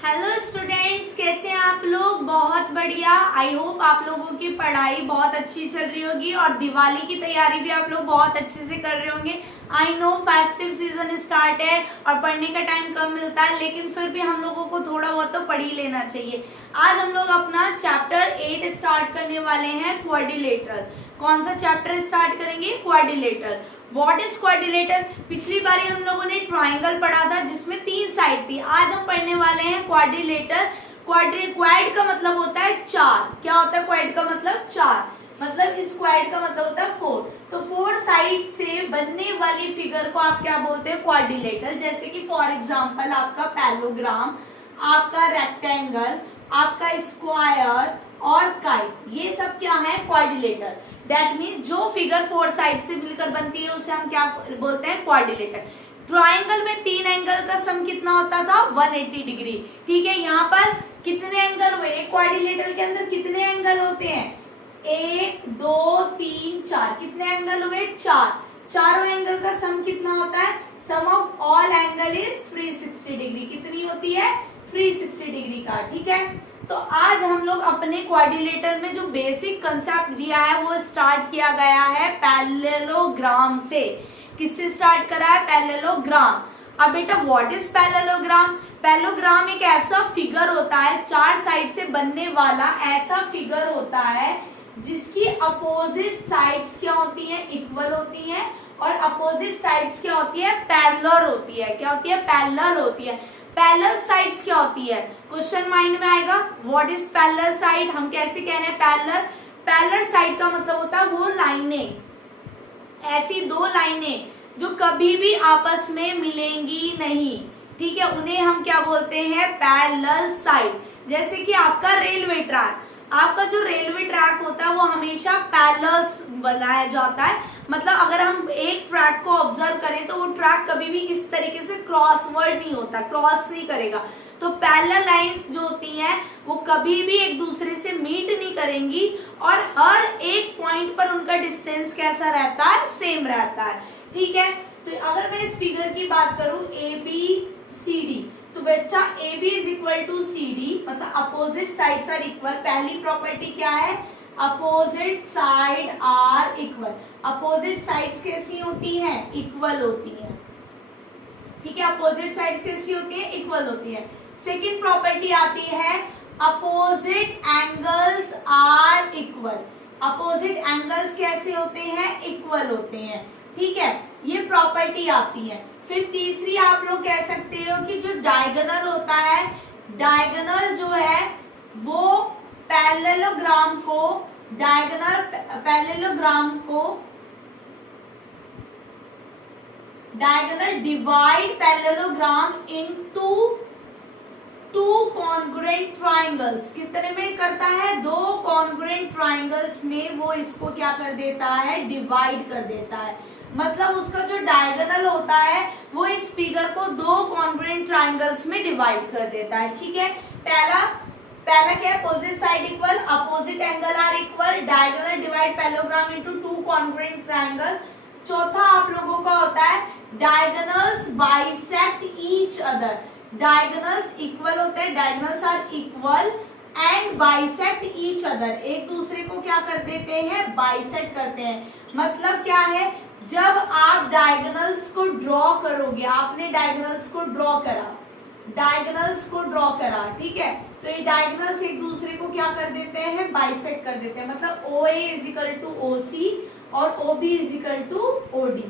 Hello students, कैसे हैं आप लोग। बहुत बढ़िया। आई होप आप लोगों की पढ़ाई बहुत अच्छी चल रही होगी और दिवाली की तैयारी भी आप लोग बहुत अच्छे से कर रहे होंगे। I know festive season start है और पढ़ने का टाइम कम मिलता है, लेकिन फिर भी हम लोगों को थोड़ा बहुत तो पढ़ ही लेना चाहिए। आज हम लोग अपना चैप्टर 8 स्टार्ट करने वाले हैं, क्वाड्रिलेटरल। कौन सा चैप्टर स्टार्ट करेंगे? क्वाड्रिलेटरल। What is quadrilateral? पिछली बार हम लोगों ने ट्राइंगल पढ़ा था जिसमें 3 साइड थी। आज हम पढ़ने वाले हैं क्वाड्रिलेटरल। क्वाड का मतलब होता है 4। क्या होता है क्वाड का मतलब? 4। मतलब इस क्वाड का मतलब होता है 4। तो 4 साइड से बनने वाली फिगर को आप क्या बोलते हैं? क्वाड्रिलेटरल। जैसे कि फॉर एग्जांपल आपका पैलोग्राम, आपका रेक्टेंगल, आपका स्क्वायर और काइट, ये सब क्या है? क्वाड्रिलेटरल। दैट मीन जो फिगर 4 साइड से मिलकर बनती है उसे हम क्या बोलते हैं? क्वाड्रिलेटरल। ट्राइंगल में 3 एंगल का सम कितना होता था? 180 डिग्री। ठीक है, यहाँ पर कितने एंगल हुए? एक क्वाड्रिलेटरल के अंदर कितने एंगल होते हैं? 1 2 3 4। कितने एंगल हुए? 4। चारों एंगल का सम कितना होता है? Sum of all angle is 360 degree. कितनी होती है? 360 डिग्री का। ठीक है, तो आज हम लोग अपने क्वाड्रिलेटरल में जो बेसिक कंसेप्ट दिया है वो स्टार्ट किया गया है पैरेललोग्राम से। किससे स्टार्ट करा है? पैरेललोग्राम। अब बेटा व्हाट इज पैरेललोग्राम? पैरेललोग्राम एक ऐसा फिगर होता है, 4 साइड से बनने वाला ऐसा फिगर होता है जिसकी अपोजिट साइड्स क्या होती हैं? इक्वल होती हैं। और अपोजिट साइड्स क्या होती है? पैरेलल होती है। क्या होती है? पैरेलल होती है। पैरेलल साइड्स क्या होती है? क्वेश्चन माइंड में आएगा, व्हाट इज पैरेलल साइड? हम कैसे कह रहे हैं पैरेलल? पैरेलल साइड का मतलब होता है वो लाइनें, ऐसी 2 लाइनें जो कभी भी आपस में मिलेंगी नहीं। ठीक है, उन्हें हम क्या बोलते हैं? Parallel side. जैसे कि आपका रेलवे ट्रैक, आपका जो रेलवे ट्रैक होता है वो हमेशा पैरेलल बनाया जाता है। मतलब अगर हम एक ट्रैक को ऑब्जर्व करें तो वो ट्रैक कभी भी इस तरीके से क्रॉसवर्ड नहीं होता, क्रॉस नहीं करेगा। तो पैरेलल लाइंस जो होती हैं वो कभी भी एक दूसरे से मीट नहीं करेंगी और हर एक पॉइंट पर उनका डिस्टेंस कैसा रहता है? सेम रहता है। ठीक है, तो अगर मैं इस फिगर की बात करूं ABCD, तो बच्चा AB is equal to CD, मतलब अपोजिट साइड्स आर इक्वल। पहली प्रॉपर्टी क्या है? Opposite side are equal. Opposite sides कैसी होती हैं? इक्वल होती हैं। ठीक है, अपोजिट साइड्स कैसी होती है? इक्वल होती है। सेकेंड प्रॉपर्टी आती है opposite angles are equal. Opposite angles कैसे होते हैं? इक्वल होते हैं। ठीक है, ये प्रॉपर्टी आती है। फिर तीसरी आप लोग कह सकते हो कि जो डायगोनल होता है, डायगोनल जो है वो पैरेललोग्राम को diagonal divide parallelogram into 2 congruent triangles. कितने में करता है? 2 कॉन्ग्रुएंट ट्राइंगल्स में वो इसको क्या कर देता है? डिवाइड कर देता है। मतलब उसका जो डायगोनल होता है वो इस फिगर को 2 कॉन्ग्रुएंट ट्राइंगल्स में डिवाइड कर देता है। ठीक है, पहला क्या है? Opposite side equal, opposite angle are equal, diagonal divide parallelogram into 2 congruent triangle. चौथा आप लोगों का होता है diagonals bisect each other. Diagonals equal होते हैं, diagonals are equal and bisect each other. एक दूसरे को क्या कर देते हैं? बाइसेक्ट करते हैं। मतलब क्या है? जब आप डायगोनल्स को ड्रॉ करोगे, आपने डायगोनल्स को ड्रॉ करा, ठीक है, तो ये डायगोनल्स एक दूसरे को क्या कर देते हैं? बाइसेक्ट कर देते हैं। मतलब OA is equal to OC और OB is equal to OD।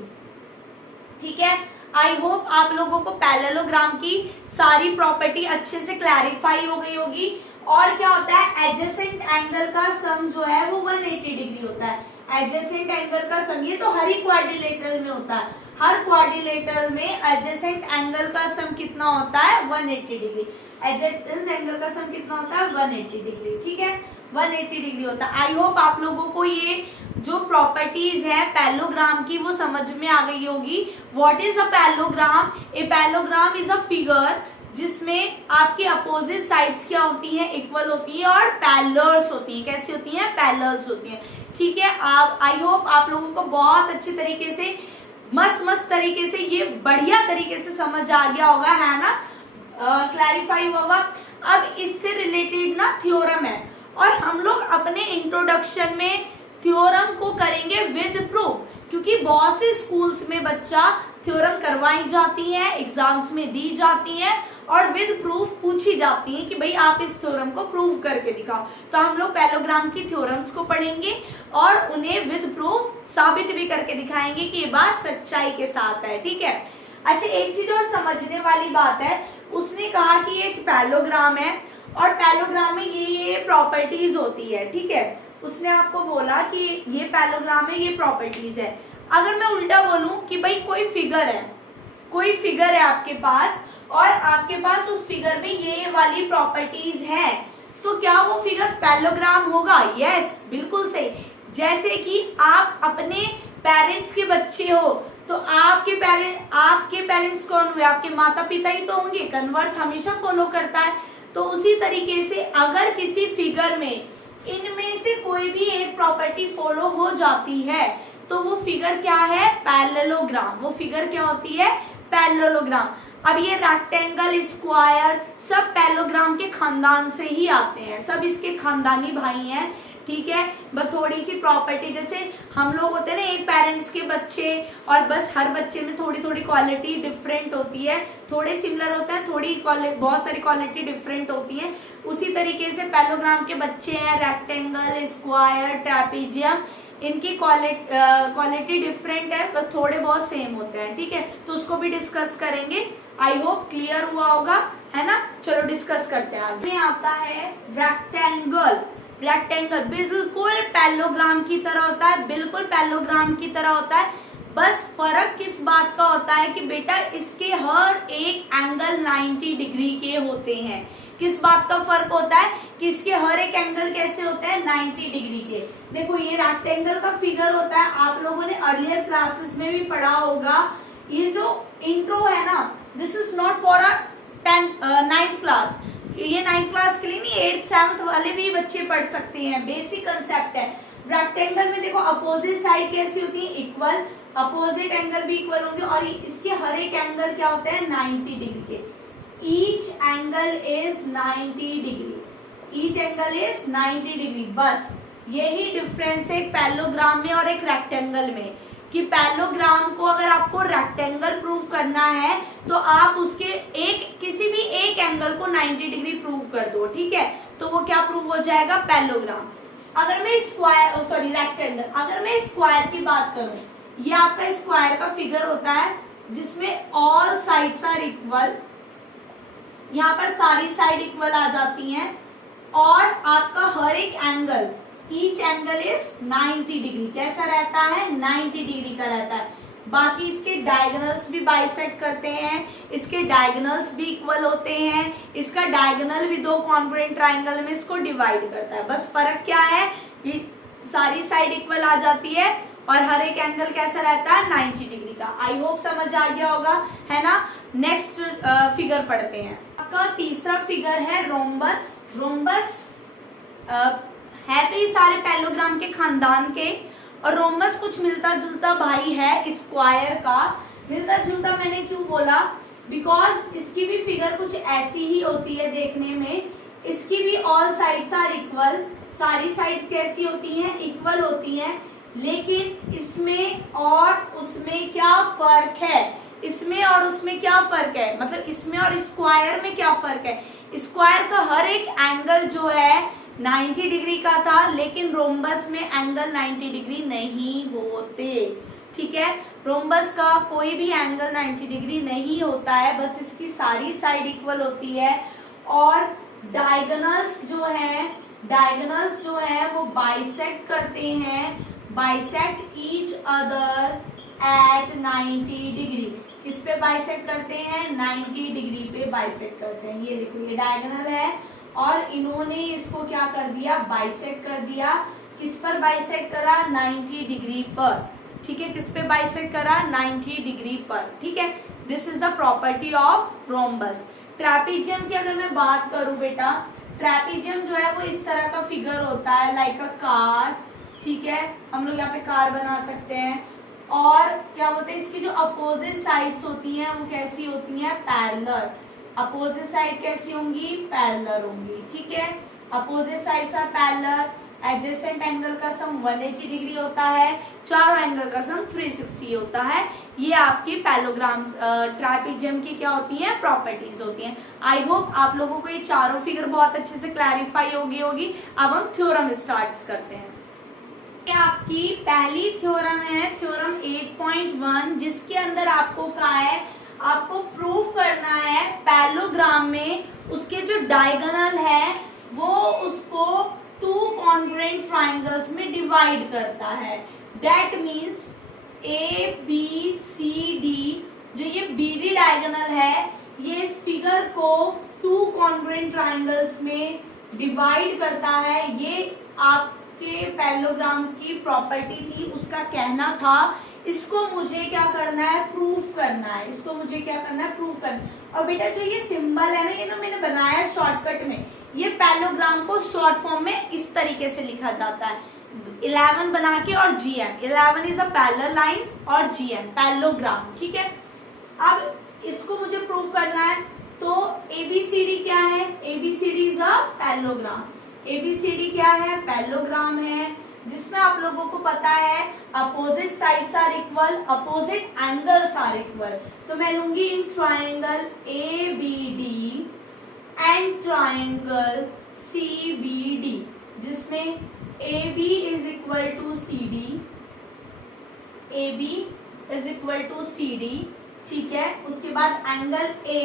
ठीक है, आई होप आप लोगों को पैरेललोग्राम की सारी प्रॉपर्टी अच्छे से क्लैरिफाई हो गई होगी। और क्या होता है? एडजेसेंट एंगल का सम जो है वो 180 डिग्री होता है। एडजेसेंट एंगल का सम, ये तो हर ही क्वाड्रिलेटरल में होता है। हर क्वाड्रिलेटरल में एडजेसेंट एंगल का सम कितना होता है? 180 डिग्री। एडजेसेंट एंगल का सम कितना होता है? 180 डिग्री। ठीक है, 180 डिग्री होता है। आई होप आप लोगों को ये जो प्रॉपर्टीज है पैरेललोग्राम की वो समझ में आ गई होगी। What is a parallelogram? A parallelogram is a figure जिसमें आपकी अपोजिट साइड्स क्या होती हैं? इक्वल होती है और पैरेलल्स होती हैं। कैसी होती हैं? पैरेलल्स होती हैं। ठीक है, आप आई होप आप लोगों को बहुत अच्छे तरीके से मस्त तरीके से ये बढ़िया तरीके से समझ आ गया होगा, है ना। क्लैरिफाई होगा। अब इससे रिलेटेड ना थ्योरम है और हम लोग अपने इंट्रोडक्शन में थ्योरम को करेंगे विद प्रूफ, क्योंकि बहुत से स्कूल्स में बच्चा थ्योरम करवाई जाती है, एग्जाम्स में दी जाती है और विद प्रूफ पूछी जाती है कि भाई आप इस थ्योरम को प्रूव करके दिखाओ। तो हम लोग पैलोग्राम की थ्योरम्स को पढ़ेंगे और उन्हें विद प्रूफ साबित भी करके दिखाएंगे कि ये बात सच्चाई के साथ है, ठीक है। अच्छा, एक चीज और समझने वाली बात है, उसने कहा कि एक पैलोग्राम है और पैलोग्राम में ये प्रॉपर्टीज होती है, ठीक है। उसने आपको बोला कि ये पैलोग्राम है, ये प्रॉपर्टीज है। अगर मैं उल्टा बोलूं कि भाई कोई फिगर है आपके पास और आपके पास उस फिगर में ये वाली प्रॉपर्टीज है, तो क्या वो फिगर पैलोग्राम होगा? यस, बिल्कुल सही। जैसे कि आप अपने पेरेंट्स के बच्चे हो तो आपके पेरेंट्स कौन हुए? आपके माता पिता ही तो होंगे, कन्वर्स हमेशा फॉलो करता है। तो उसी तरीके से अगर किसी फिगर में इनमें से कोई भी एक प्रॉपर्टी फॉलो हो जाती है तो वो फिगर क्या है? पैरेललोग्राम। वो फिगर क्या होती है? पैरेललोग्राम। अब ये रेक्टेंगल, स्क्वायर सब पैरेललोग्राम के खानदान से ही आते हैं, सब इसके खानदानी भाई हैं, ठीक है। बस थोड़ी सी प्रॉपर्टी, जैसे हम लोग होते हैं ना एक पेरेंट्स के बच्चे, और बस हर बच्चे में थोड़ी थोड़ी क्वालिटी डिफरेंट होती है, थोड़े सिमिलर होता है, बहुत सारी क्वालिटी डिफरेंट होती है। उसी तरीके से पैरेललोग्राम के बच्चे हैं रेक्टेंगल, स्क्वायर, ट्रेपीजियम, इनकी क्वालिटी डिफरेंट है, बस थोड़े बहुत सेम होते हैं, ठीक है। तो उसको भी डिस्कस करेंगे। आई होप क्लियर हुआ होगा, है ना। चलो डिस्कस करते हैं। आगे आता है रेक्टेंगल। बिल्कुल पैरेललोग्राम की तरह होता है, बिल्कुल पैरेललोग्राम की तरह होता है। बस फर्क किस बात का होता है कि बेटा इसके हर एक एंगल 90 डिग्री के होते हैं। किस बात का फर्क होता है कि इसके हर एक एंगल कैसे होते हैं? 90 डिग्री के। देखो ये रेक्टेंगल का फिगर होता है, आप लोगों ने अर्लियर क्लासेस में भी पढ़ा होगा। ये जो इंट्रो है ना, this is not for a 9th class, ये 9th क्लास के लिए नहीं, 8th 7th वाले भी बच्चे पढ़ सकते हैं। बेसिक कंसेप्ट है। रेक्टेंगल में देखो अपोजिट साइड कैसी होती है? इक्वल। अपोजिट एंगल भी इक्वल होंगे और इसके हर एक एंगल क्या होते हैं? 90 डिग्री के। Each angle is 90 degree. Each angle is 90 degree. बस यही डिफरेंस है एक पैरेललोग्राम में और एक रेक्टेंगल में, कि पैरेललोग्राम को अगर आपको रेक्टेंगल प्रूव करना है तो आप उसके किसी भी एक एंगल को 90 डिग्री प्रूव कर दो, ठीक है। तो वो क्या प्रूव हो जाएगा? पैरेललोग्राम। अगर मैं रेक्टेंगल, अगर मैं स्क्वायर की बात करूं, ये आपका स्क्वायर का फिगर होता है जिसमें ऑल साइड्स आर इक्वल। यहाँ पर सारी साइड इक्वल आ जाती हैं और आपका हर एक angle, each angle is 90 degree. कैसा रहता है? 90 डिग्री का रहता है। बाकी इसके डायगोनल्स भी बाइसेक्ट करते हैं, इसके डायगोनल्स भी इक्वल होते हैं, इसका डायगोनल भी दो कॉन्ग्रुएंट ट्राइंगल में इसको डिवाइड करता है। बस फर्क क्या है कि सारी साइड इक्वल आ जाती है और हर एक एंगल कैसा रहता है? 90 डिग्री का। आई होप समझ आ गया होगा, है ना। नेक्स्ट फिगर पढ़ते हैं। आपका तीसरा फिगर है रोम्बस। रोम्बस है तो ये सारे पैरेललोग्राम के खानदान के, और रोम्बस कुछ मिलता जुलता भाई है स्क्वायर का। मिलता जुलता मैंने क्यों बोला? बिकॉज इसकी भी फिगर कुछ ऐसी ही होती है देखने में। इसकी भी ऑल साइड्स आर इक्वल। सारी साइड्स कैसी होती हैं? इक्वल होती हैं। लेकिन इसमें और उसमें क्या फर्क है? इसमें और उसमें क्या फर्क है? मतलब इसमें और स्क्वायर में क्या फर्क है? स्क्वायर का हर एक एंगल जो है 90 डिग्री का था, लेकिन रोम्बस में एंगल 90 डिग्री नहीं होते, ठीक है। रोम्बस का कोई भी एंगल 90 डिग्री नहीं होता है, बस इसकी सारी साइड इक्वल होती है। और डायगोनल्स जो है वो बाइसेक्ट करते हैं, bisect each other at 90 degree. किस पे बाइसेक्ट करते हैं? 90 डिग्री पे बाइसेक्ट करते हैं। ये देखो, ये डायगोनल है और इन्होंने इसको क्या कर दिया? बाइसेक्ट कर दिया। किस पर बाइसेक्ट करा? 90 डिग्री पर, ठीक है। किस पे बाइसेक्ट करा? 90 डिग्री पर, ठीक है। This is the property of rhombus. Trapezium की अगर मैं बात करूं बेटा, ट्रेपीजियम जो है वो इस तरह का फिगर होता है, लाइक अ कार, ठीक है। हम लोग यहाँ पे कार बना सकते हैं। और क्या होता है, इसकी जो अपोजिट साइड्स होती हैं वो कैसी होती हैं? पैरेलल। अपोजिट साइड कैसी होंगी, पैरेलल होंगी, ठीक है। Opposite side are parallel, adjacent angle का सम 180 डिग्री होता है, चारों एंगल का सम 360 होता है। ये आपकी पैरेललोग्राम ट्रापेजियम की क्या होती हैं, प्रॉपर्टीज होती हैं। आई होप आप लोगों को ये चारों फिगर बहुत अच्छे से क्लैरिफाई होगी। अब हम थ्योरम स्टार्ट करते हैं। ये आपकी पहली थ्योरम है, थ्योरम 8.1, जिसके अंदर आपको कहा है, आपको प्रूफ करना है पैरेललोग्राम में उसके जो डायगोनल है वो उसको टू कॉन्ग्रुएंट ट्राइंगल्स में डिवाइड करता है। That means A B C D, जो ये बी डी डायगोनल है, ये इस फिगर को टू कॉन्ग्रुएंट ट्राइंगल्स में डिवाइड करता है। ये आपके पैरेललोग्राम की प्रॉपर्टी थी, उसका कहना था। इसको मुझे क्या करना है, प्रूफ करना है। इसको मुझे क्या करना है, प्रूफ करना है। और बेटा जो ये सिंबल है ना, ये ना मैंने बनाया शॉर्टकट में। ये पैरेललोग्राम को शॉर्ट फॉर्म में इस तरीके से लिखा जाता है, 11 बना के और GM। 11 is a parallel lines और GM पैरेललोग्राम, ठीक है। अब इसको मुझे प्रूफ करना है, तो ABCD क्या है, ABCD is a parallelogram. ABCD क्या है, पैरेललोग्राम है, जिसमें आप लोगों को पता है opposite sides are equal, opposite angles are equal. तो मैं लूंगी इन triangle ABD and triangle CBD, जिसमें AB is equal to CD, AB is equal to CD, ठीक है। उसके बाद angle A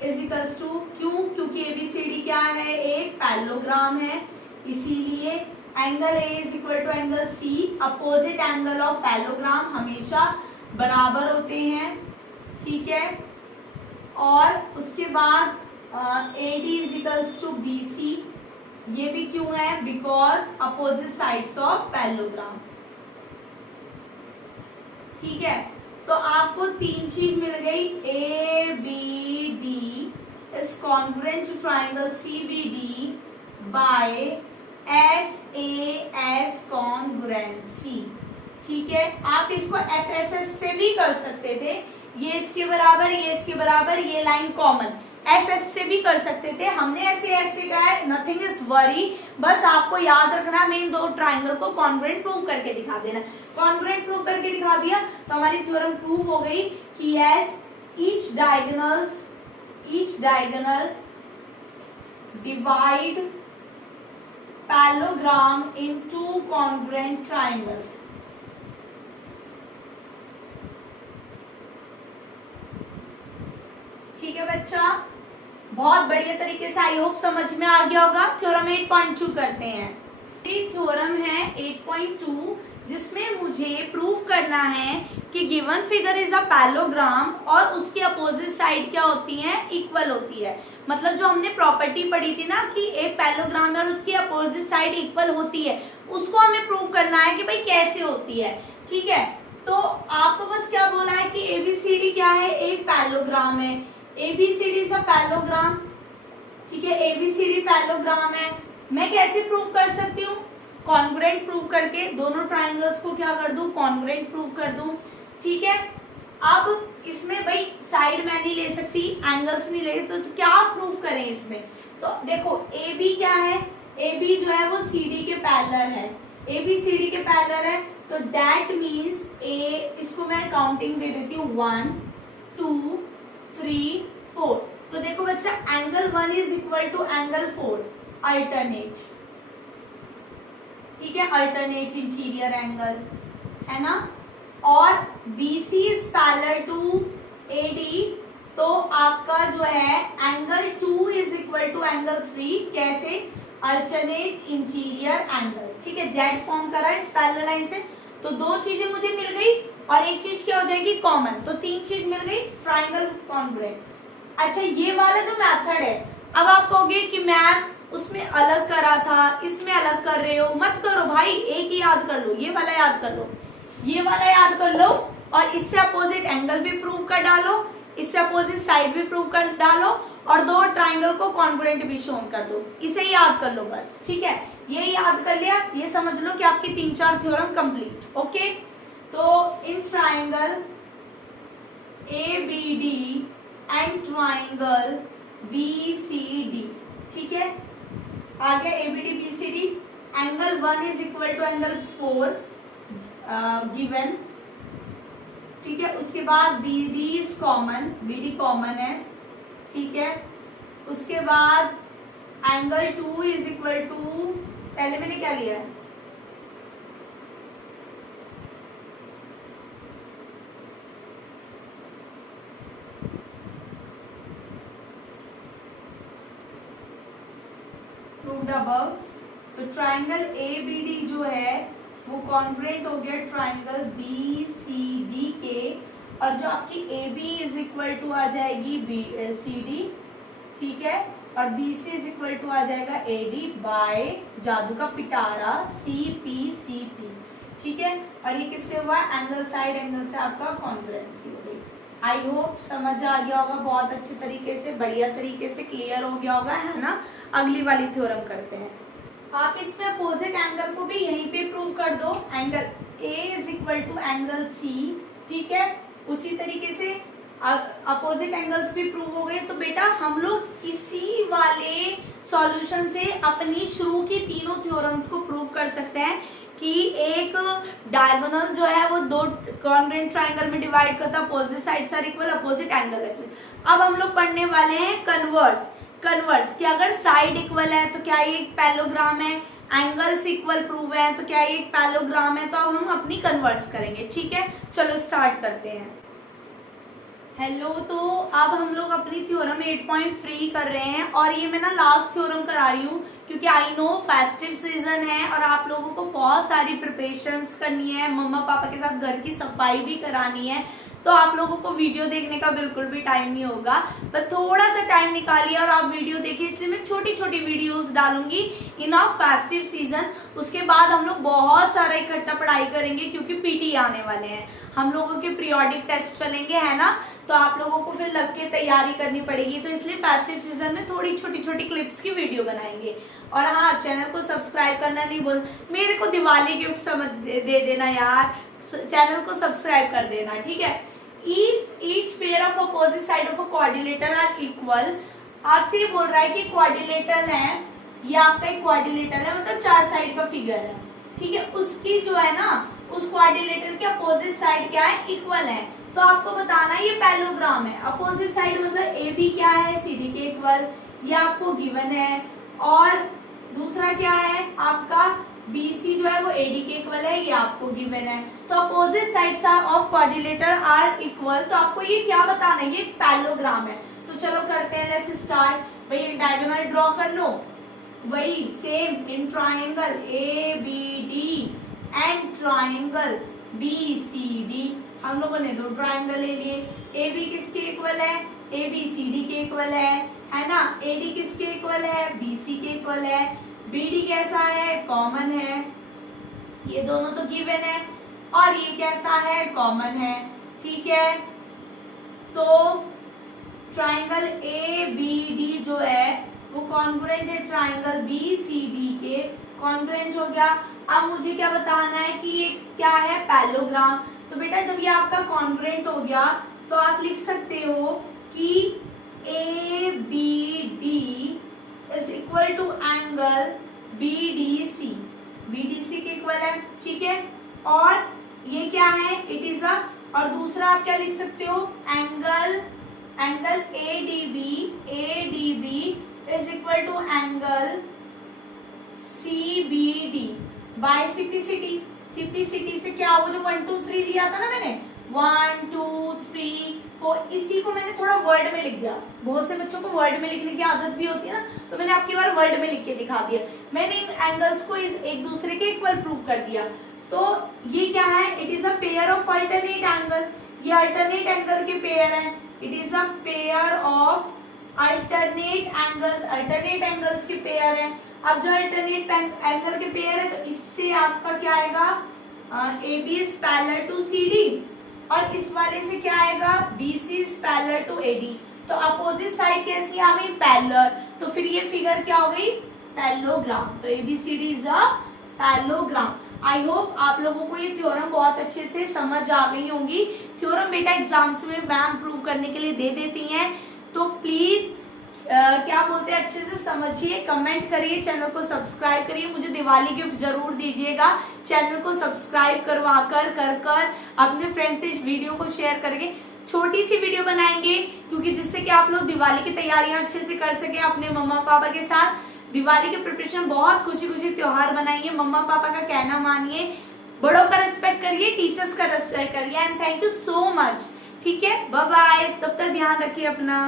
is equals to, क्योंकि ABCD क्या है, एक पैरेललोग्राम है, इसीलिए angle A is equal to angle C। Opposite angle of parallelogram हमेशा बराबर होते हैं, ठीक है। और उसके बाद AD is equals to BC, ये भी क्यों है, because opposite sides of parallelogram, ठीक है। तो आपको तीन चीज मिल गई, ABD is congruent to triangle CBD by SAS congruency, ठीक है। आप इसको SSS से भी कर सकते थे, ये इसके बराबर, ये इसके बराबर, ये लाइन कॉमन, SS से भी कर सकते थे। हमने ऐसे कहा है, नथिंग इज वरी, बस आपको याद रखना मैं इन दो ट्राइंगल को कॉन्ग्रुएंट प्रूव करके दिखा देना। कॉन्ग्रुएंट प्रूव करके दिखा दिया तो हमारी थ्योरम प्रूव हो गई कि yes each diagonal divide parallelogram into congruent triangles. ठीक है बच्चा, बहुत बढ़िया तरीके से आई होप समझ में आ गया होगा। थ्योरम 8.2 करते हैं। थ्योरम है 8.2, जिसमें मुझे प्रूफ करना है कि given figure is a parallelogram और उसकी अपोजिट साइड क्या होती है, इक्वल होती है। मतलब जो हमने प्रॉपर्टी पढ़ी थी ना कि एक पैरेललोग्राम है और उसकी अपोजिट साइड इक्वल होती है, उसको हमें प्रूफ करना है कि भाई कैसे होती है, ठीक है। तो आपको बस क्या बोला है कि ABCD क्या है, एक पैरेललोग्राम है। ABCD इज अ पैरेललोग्राम, ठीक है। ABCD पैरेललोग्राम है। मैं कैसे प्रूफ कर सकती हूँ, कॉन्ग्रुएंट प्रूव करके, दोनों ट्राइंगल्स को क्या कर दूं, कॉन्ग्रुएंट प्रूव कर दूं, ठीक है। अब इसमें भाई साइड मैं नहीं ले सकती, एंगल्स नहीं ले, तो क्या प्रूफ करें इसमें। तो देखो AB क्या है, AB जो है वो CD के पैरेलल है, AB CD के पैरेलल है, तो दैट मीन्स A, इसको मैं काउंटिंग दे देती हूँ 1 2 3 4। तो देखो बच्चा angle 1 is equal to angle 4, alternate, ठीक है, अल्टरनेट इंटीरियर एंगल है ना। और BC is parallel to AD, तो आपका जो है angle 2 is equal to angle 3, कैसे, अल्टरनेट इंटीरियर एंगल, ठीक है। जेड फॉर्म करा इस पैरेलल लाइन से, तो दो चीजें मुझे मिल गई और एक चीज क्या हो जाएगी, कॉमन, तो तीन चीज मिल गई, ट्राइंगल कॉन्ग्रुएंट। अच्छा ये वाला जो मेथड है, अब आप कहोगे कि मैम उसमें अलग करा था, इसमें अलग कर रहे हो, मत करो भाई, एक ही याद कर लो, ये वाला याद कर लो, ये वाला याद कर लो, और इससे अपोजिट एंगल भी प्रूव कर डालो, इससे अपोजिट साइड भी प्रूव कर डालो, और दो ट्राइंगल को कॉन्ग्रुएंट भी शोन कर दो, इसे याद कर लो बस, ठीक है। ये याद कर लिया, ये समझ लो कि आपकी 3-4 थ्योरम कंप्लीट, ओके। तो in triangle ABD and triangle BCD। ठीक है, आ गया ABD BCD। Angle 1 is equal to angle 4 given. ठीक है, उसके बाद BD is common, BD common है। ठीक है, उसके बाद एंगल 2 इज इक्वल टू, पहले मैंने क्या लिया है, प्रूव्ड अबव। तो ट्राइंगल ABD जो है वो कॉन्ग्रुएंट हो गया ट्राइंगल BCD के, और जो आपकी AB इज इक्वल टू आ जाएगी CD। ठीक है, और BC इज इक्वल टू आ जाएगा AD बाय जादू का पिटारा CPCT। ठीक है, और ये किससे हुआ, एंगल साइड एंगल से आपका कॉन्ग्रुएंसी हो गई। आई होप समझ आ गया होगा बहुत अच्छे तरीके से, बढ़िया तरीके से क्लियर हो गया होगा, है ना। अगली वाली थ्योरम करते हैं। आप इसमें अपोजिट एंगल को भी यहीं पे प्रूव कर दो, angle A is equal to angle C। ठीक है, उसी तरीके से अपोजिट एंगल्स भी प्रूव हो गए। तो बेटा हम लोग इसी वाले सॉल्यूशन से अपनी शुरू की तीनों थ्योरम्स को प्रूव कर सकते हैं कि एक डायगोनल जो है वो दो कॉन्ग्रुएंट ट्राइंगल में डिवाइड करता है, opposite sides are equal, opposite angle equal. अब हम लोग पढ़ने वाले हैं कन्वर्स कि अगर साइड इक्वल है तो क्या ये एक पैरेललोग्राम है, एंगल्स इक्वल प्रूव है तो क्या ये एक पैरेललोग्राम है। तो अब हम अपनी कन्वर्स करेंगे। ठीक है, चलो स्टार्ट करते हैं। हेलो, तो अब हम लोग अपनी थ्योरम 8.3 कर रहे हैं, और ये मैं ना लास्ट थ्योरम करा रही हूँ क्योंकि आई नो फेस्टिव सीजन है और आप लोगों को बहुत सारी प्रिपरेशंस करनी है, मम्मा पापा के साथ घर की सफाई भी करानी है, तो आप लोगों को वीडियो देखने का बिल्कुल भी टाइम नहीं होगा। पर थोड़ा सा टाइम निकालिए और आप वीडियो देखिए, इसलिए मैं छोटी छोटी वीडियोस डालूंगी इन अ फेस्टिव सीजन। उसके बाद हम लोग बहुत सारा इकट्ठा पढ़ाई करेंगे क्योंकि पीटी आने वाले हैं, हम लोगों के पीरियोडिक टेस्ट चलेंगे, है ना। तो आप लोगों को फिर लग के तैयारी करनी पड़ेगी, तो इसलिए फेस्टिव सीजन में थोड़ी छोटी छोटी क्लिप्स की वीडियो बनाएंगे। और हाँ, चैनल को सब्सक्राइब करना नहीं भूल, मेरे को दिवाली गिफ्ट समझ दे देना यार, चैनल को सब्सक्राइब कर देना। ठीक है, if each pair of opposite side of a quadrilateral are equal, आपसे ये बोल रहा है कि क्वाड्रिलेटरल है, ये आपका एक क्वाड्रिलेटरल है, मतलब चार साइड का फिगर है। ठीक है, उसकी जो है ना, उस क्वाड्रिलेटरल के अपोजिट साइड क्या है, इक्वल है। तो आपको बताना है ये पैरेललोग्राम है, अपोजिट साइड मतलब AB क्या है, CD के इक्वल, ये आपको गिवन है। और दूसरा क्या है आपका, BC जो है वो AD के इक्वल है, ये आपको गिवन है। तो opposite sides of quadrilateral are equal, तो आपको ये क्या बताना है, ये पैरेललोग्राम है। तो चलो करते हैं, लेट्स स्टार्ट। भाई एक डायगोनल ड्रॉ कर लो, वही same in triangle ABD and triangle BCD। हम लोगों ने दो ट्राइंगल ले लिए, AB किसके इक्वल है, AB CD के इक्वल है ना। AD किसके इक्वल है, BC के इक्वल है। BD कैसा है, कॉमन है, ये दोनों तो गिवन है, और ये कैसा है, कॉमन है। ठीक है, तो ट्राइंगल ABD जो है वो कॉन्ग्रुएंट है ट्राइंगल BCD के, कॉन्ग्रुएंट हो गया। अब मुझे क्या बताना है कि ये क्या है, पैरेललोग्राम। तो बेटा जब ये आपका कॉन्ग्रुएंट हो गया तो आप लिख सकते हो कि ABD is equal to angle BDC, BDC के इक्वल है। ठीक है, और ये क्या है, इट इज अ, और दूसरा आप क्या लिख सकते हो, angle ADB is equal to angle CBD by CPCT से क्या हो, जो 1 2 3 लिया था ना मैंने, 1 2 3 4, इसी को मैंने थोड़ा वर्ड में लिख दिया। बहुत से बच्चों को वर्ड में लिखने की आदत भी होती है ना, तो मैंने आपकी बार वर्ड में लिख के दिखा दिया। मैंने इन एंगल्स को एक दूसरे के इक्वल प्रूव कर दिया। तो ये क्या है, it is a pair of alternate angle, ये अल्टरनेट एंगल के पेयर है। It is a pair of alternate angles के पेयर है। अब जो अल्टरनेट एंगल के पेयर है, तो इससे आपका क्या आएगा, AB is parallel to CD, और इस वाले से क्या आएगा, BC is parallel to AD। तो अपोजिट साइड कैसी आ गई, पैरेलल, तो फिर ये फिगर क्या हो गई, पैरेललोग्राम। तो ABCD is a parallelogram. I hope आप लोगों को ये थ्योरम बहुत अच्छे से समझ आ गई होंगी। थ्योरम बेटा एग्जाम्स में मैम प्रूव करने के लिए दे देती हैं, तो प्लीज क्या बोलते हैं, अच्छे से समझिए, कमेंट करिए, चैनल को सब्सक्राइब करिए, मुझे दिवाली गिफ्ट जरूर दीजिएगा। चैनल को सब्सक्राइब करवा कर अपने फ्रेंड से इस वीडियो को शेयर करके छोटी सी वीडियो बनाएंगे, क्योंकि जिससे कि आप लोग दिवाली की तैयारियां अच्छे से कर सके अपने मम्मा पापा के साथ। दिवाली के प्रिपरेशन बहुत खुशी खुशी त्योहार बनाइए, मम्मा पापा का कहना मानिए, बड़ों का रिस्पेक्ट करिए, टीचर्स का रिस्पेक्ट करिए। And thank you so much. ठीक है, बाय बाय, तब तक ध्यान रखिए अपना।